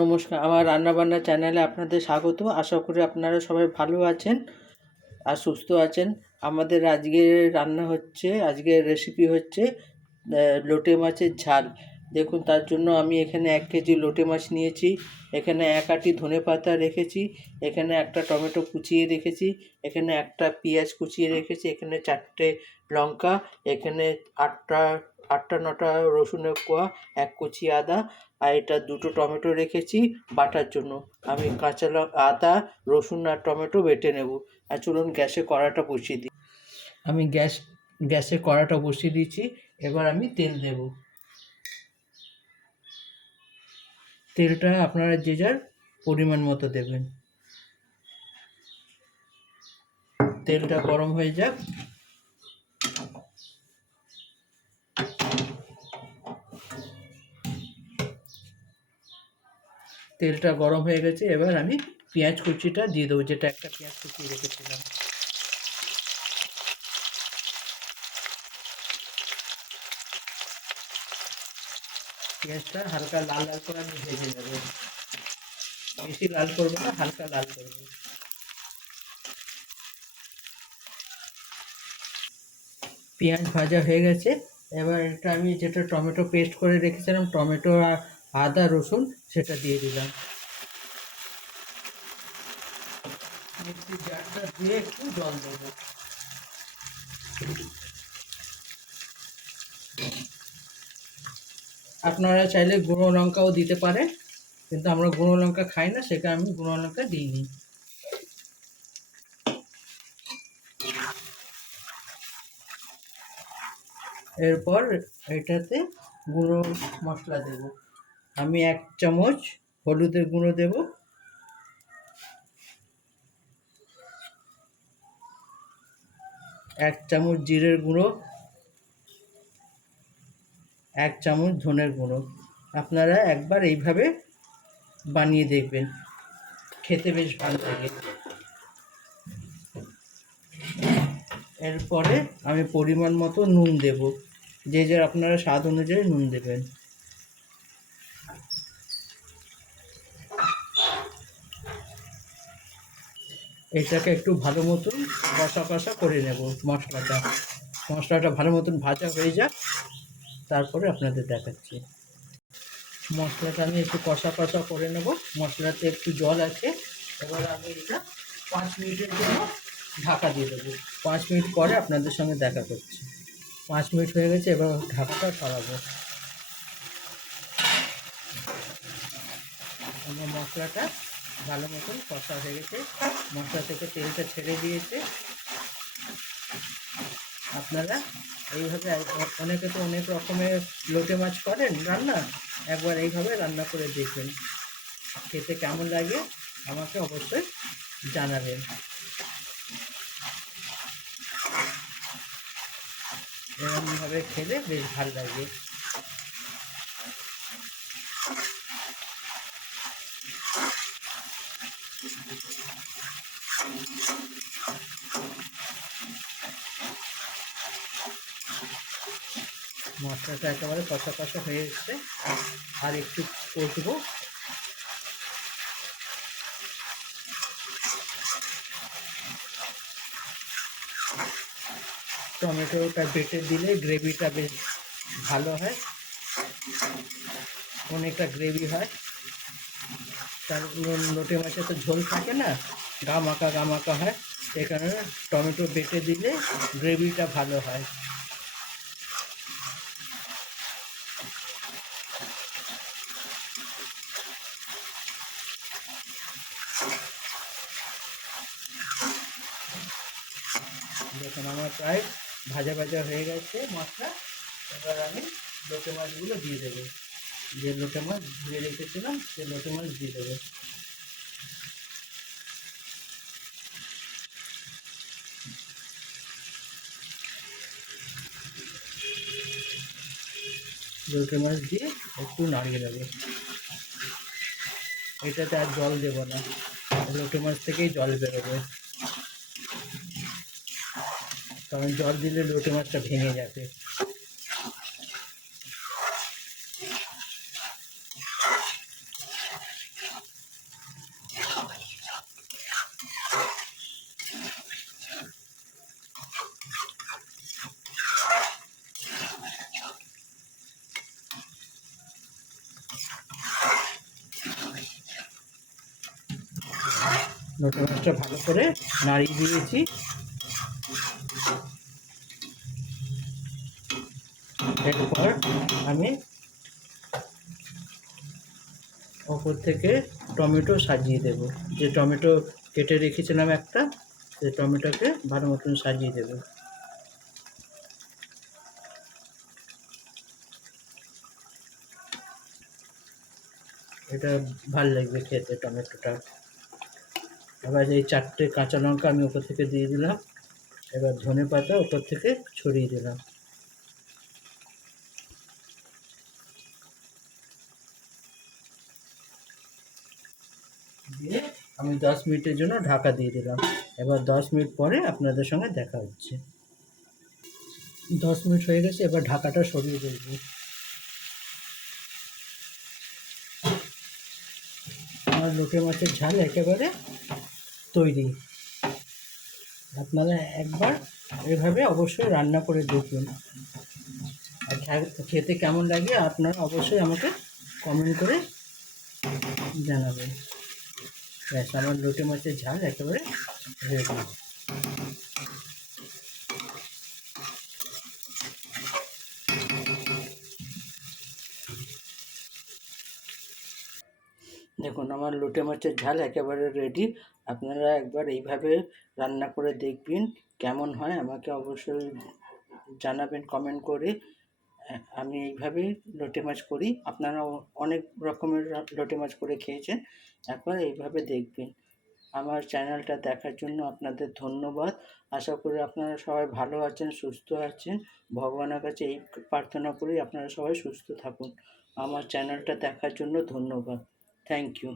নমস্কার, আমার রান্নাবান্না চ্যানেলে আপনাদের স্বাগত। আশা করি আপনারা সবাই ভালো আছেন আর সুস্থ আছেন। আমাদের আজকে রান্না হচ্ছে, আজকের রেসিপি হচ্ছে লোটে মাছের ঝাল। দেখুন, তার জন্য আমি এখানে 1 কেজি লোটে মাছ নিয়েছি, এখানে 1 আঁটি ধনেপাতা রেখেছি, এখানে একটা টমেটো কুচিয়ে রেখেছি, এখানে একটা পেঁয়াজ কুচিয়ে রেখেছি, এখানে 4টে লঙ্কা, এখানে 8টা 9টা রসুনের কোয়া, 1 কুচি আদা, আর এটা 2টো টমেটো রেখেছি বাটার জন্য। আমি আদা, রসুন আর টমেটো বেটে নেব। আর চলুন গ্যাসে কড়াটা বসিয়ে দিই। আমি গ্যাসে কড়াটা বসিয়ে দিয়েছি। এবার আমি তেল দেব। তেলটা আপনারা যে যার পরিমাণ মতো দেবেন। তেলটা গরম হয়ে যাক। তেলটা গরম হয়ে গেছে, এবার আমি পেঁয়াজ কুচিটা দিয়ে দেবো, যেটা একটা পেঁয়াজ কুচি রেখেছিলাম। পেঁয়াজটা হালকা লাল লাল করে আমি ভেজে নেব। বেশি লাল করবো না, হালকা লাল করবো। পেঁয়াজ ভাজা হয়ে গেছে। এবার এটা আমি যেটা টমেটো পেস্ট করে রেখেছিলাম, টমেটো আর আদা রসুন, সেটা দিয়ে দিলাম। মিক্সির জারটা দিয়ে একটু জল দেবো। আপনারা চাইলে গুঁড়ো লঙ্কাও দিতে পারেন, কিন্তু আমরা গুঁড়ো লঙ্কা খাই না, সেটা আমি গুঁড়ো লঙ্কা দিইনি। এরপর এটাতে গুঁড়ো মশলা দেব। আমি 1 চামচ হলুদের গুঁড়ো দেব, 1 চামচ জিরের গুঁড়ো, 1 চামচ ধনের গুঁড়ো। আপনারা একবার এইভাবে বানিয়ে দেখবেন, খেতে বেশ ভালো লাগে। এরপরে আমি পরিমাণ মতো নুন দেব, যে যার আপনারা স্বাদ অনুযায়ী নুন দেবেন। এটাকে একটু ভালো মতন কষা কষা করে নেব। মশলাটা ভালো মতন ভাজা হয়ে যাক, তারপরে আপনাদের দেখাচ্ছি। মশলাটা আমি একটু কষা কষা করে নেব। মশলাতে একটু জল আছে। এবার আমি এটা 5 মিনিটের জন্য ঢাকা দিয়ে দেবো। 5 মিনিট পরে আপনাদের সঙ্গে দেখা করছি। 5 মিনিট হয়ে গেছে, এবার ঢাকাটা সরাবো। আমার মশলাটা ভালো মতন কষা হয়ে গেছে, মশলা থেকে তেলটা ছেড়ে দিয়েছে। আপনারা এইভাবে, অনেকে তো অনেক রকমের লোটে মাছ করেন রান্না, একবার এইভাবে রান্না করে দেখবেন, খেতে কেমন লাগে আমাকে অবশ্যই জানাবেন। এরকমভাবে খেলে বেশ ভালো লাগে। মশলাটা একেবারে কষা কষা হয়ে এসছে, আর একটু কষবো। টমেটোটা বেটে দিলে গ্রেভিটা বেশ ভালো হয়, অনেকটা গ্রেভি হয়। তার লোটে মাছে তো ঝোল থাকে না, গামাকা হয়, এই কারণে টমেটো বেটে দিলে গ্রেভিটা ভালো হয়। দেখুন, আমার প্রায় ভাজা ভাজা হয়ে গেছে মশলা। এবার আমি লোটে মাছগুলো দিয়ে দেবো। যে লোটে মাছ ধুয়ে রেখেছিলাম, সে লোটে মাছ দিয়ে দেবো। লোটে মাছ দিয়ে একটু নাড়িয়ে দেবো। এটাতে আর জল দেবো না, লোটে মাছ থেকেই জল বেরোবে, কারণ জল দিলে লোটে মাছটা ভেঙে যাবে। লোটে মাছটা ভালো করে নাড়িয়ে দিয়েছি। এরপর আমি ওপর থেকে টমেটো সাজিয়ে দেব। যে টমেটো কেটে রেখেছিলাম একটা, সেই টমেটোকে ভালো মতন সাজিয়ে দেব। এটা ভাল লাগবে খেতে টমেটোটা। এবার এই 4টে কাঁচা লঙ্কা আমি ওপর থেকে দিয়ে দিলাম। এবার ধনে পাতা ওপর থেকে ছড়িয়ে দিলাম। দিয়ে আমি 10 মিনিটের জন্য ঢাকা দিয়ে দিলাম। এবার 10 মিনিট পরে আপনাদের সঙ্গে দেখা হচ্ছে। 10 মিনিট হয়ে গেছে, এবার ঢাকাটা সরিয়ে দেব। আমার লোটে মাছের ঝাল একেবারে তৈরি। আপনারা একবার এভাবে অবশ্যই রান্না করে দেখুন। আর খেতে কেমন লাগে আপনারা অবশ্যই আমাকে কমেন্ট করে জানাবেন। ব্যাস, আমার লোটে মাছের ঝাল একেবারে রেডি। দেখুন, আমার লোটে মাছের ঝাল একেবারে রেডি। আপনারা একবার এইভাবে রান্না করে দেখবেন, কেমন হয় আমাকে অবশ্যই জানাবেন কমেন্ট করে। আমি এইভাবেই লোটে মাছ করি। আপনারা অনেক রকমের লোটে মাছ করে খেয়েছেন, একবার এইভাবে দেখবেন। আমার চ্যানেলটা দেখার জন্য আপনাদের ধন্যবাদ। আশা করি আপনারা সবাই ভালো আছেন, সুস্থ আছেন। ভগবানের কাছে এই প্রার্থনা করি আপনারা সবাই সুস্থ থাকুন। আমার চ্যানেলটা দেখার জন্য ধন্যবাদ। Thank you.